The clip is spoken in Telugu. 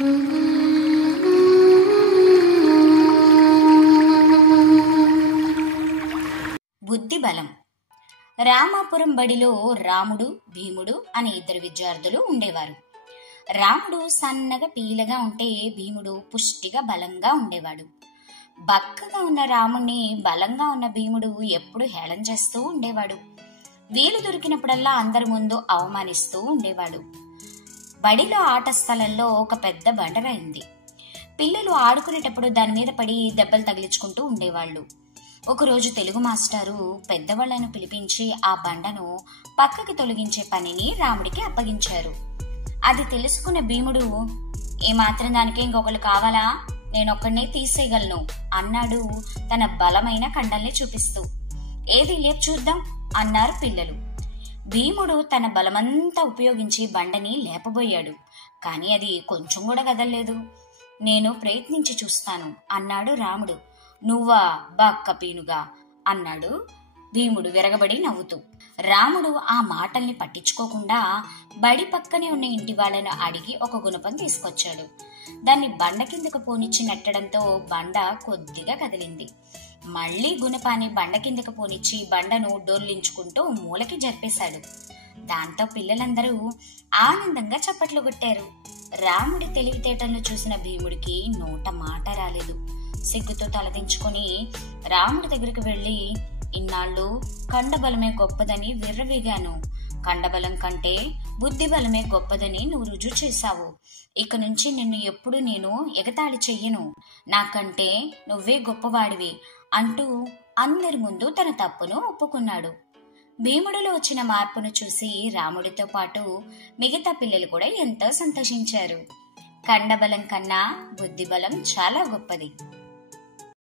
బుద్ధి బలం. రామాపురం బడిలో రాముడు, భీముడు అనే ఇద్దరు విద్యార్థులు ఉండేవారు. రాముడు సన్నగా పీలగా ఉంటే భీముడు పుష్టిగా బలంగా ఉండేవాడు. బక్కగా ఉన్న రాముణ్ణి బలంగా ఉన్న భీముడు ఎప్పుడు హేళన చేస్తూ ఉండేవాడు. వీలు దొరికినప్పుడల్లా అందరి ముందు అవమానిస్తూ ఉండేవాడు. బడిలో ఆట స్థలంలో ఒక పెద్ద బండరాయింది. పిల్లలు ఆడుకునేటప్పుడు దాని మీద పడి దెబ్బలు తగిలించుకుంటూ ఉండేవాళ్లు. ఒకరోజు తెలుగు మాస్టారు పెద్దవాళ్లను పిలిపించి ఆ బండను పక్కకి తొలగించే పనిని రాముడికి అప్పగించారు. అది తెలుసుకున్న భీముడు, ఏమాత్రం దానికి ఇంకొకళ్ళు కావాలా, నేనొక్కడినే తీసేయగలను అన్నాడు తన బలమైన కండల్ని చూపిస్తూ. ఏది లేపు చూద్దాం అన్నారు పిల్లలు. భీముడు తన బలమంతా ఉపయోగించి బండని లేపబోయాడు. కాని అది కొంచెం కూడా కదల్లేదు. నేను ప్రయత్నించి చూస్తాను అన్నాడు రాముడు. నువ్వా బక్క పీనుగా అన్నాడు భీముడు విరగబడి నవ్వుతూ. రాముడు ఆ మాటల్ని పట్టించుకోకుండా బడి పక్కనే ఉన్న ఇంటి వాళ్ళను అడిగి ఒక గుణపం తీసుకొచ్చాడు. దాన్ని బండ కిందకు పోనిచ్చి నెట్టడంతో బండ కొద్దిగా కదిలింది. మళ్లీ గుణపాన్ని బండ కిందకు పోనిచ్చి బండను డోర్లించుకుంటూ మూలకి జరిపేశాడు. దాంతో పిల్లలందరూ ఆనందంగా చప్పట్లు కొట్టారు. రాముడి తెలివితేటలను చూసిన భీముడికి నోట మాట రాలేదు. సిగ్గుతో తలదించుకొని రాముడి దగ్గరికి వెళ్లి, ఇన్నాళ్ళు కండబలమే గొప్పదని విర్రవీగాను. కండబలం కంటే బుద్ధి బలమే గొప్పదని నువ్వు రుజువు చేశావు. ఇక నుంచి నిన్ను ఎప్పుడు నేను ఎగతాళి చెయ్యను. నాకంటే నువ్వే గొప్పవాడివి అంటూ అందరి ముందు తన తప్పును ఒప్పుకున్నాడు. భీముడిలో వచ్చిన మార్పును చూసి రాముడితో పాటు మిగతా పిల్లలు కూడా ఎంతో సంతోషించారు. కండబలం కన్నా బుద్ధిబలం చాలా గొప్పది.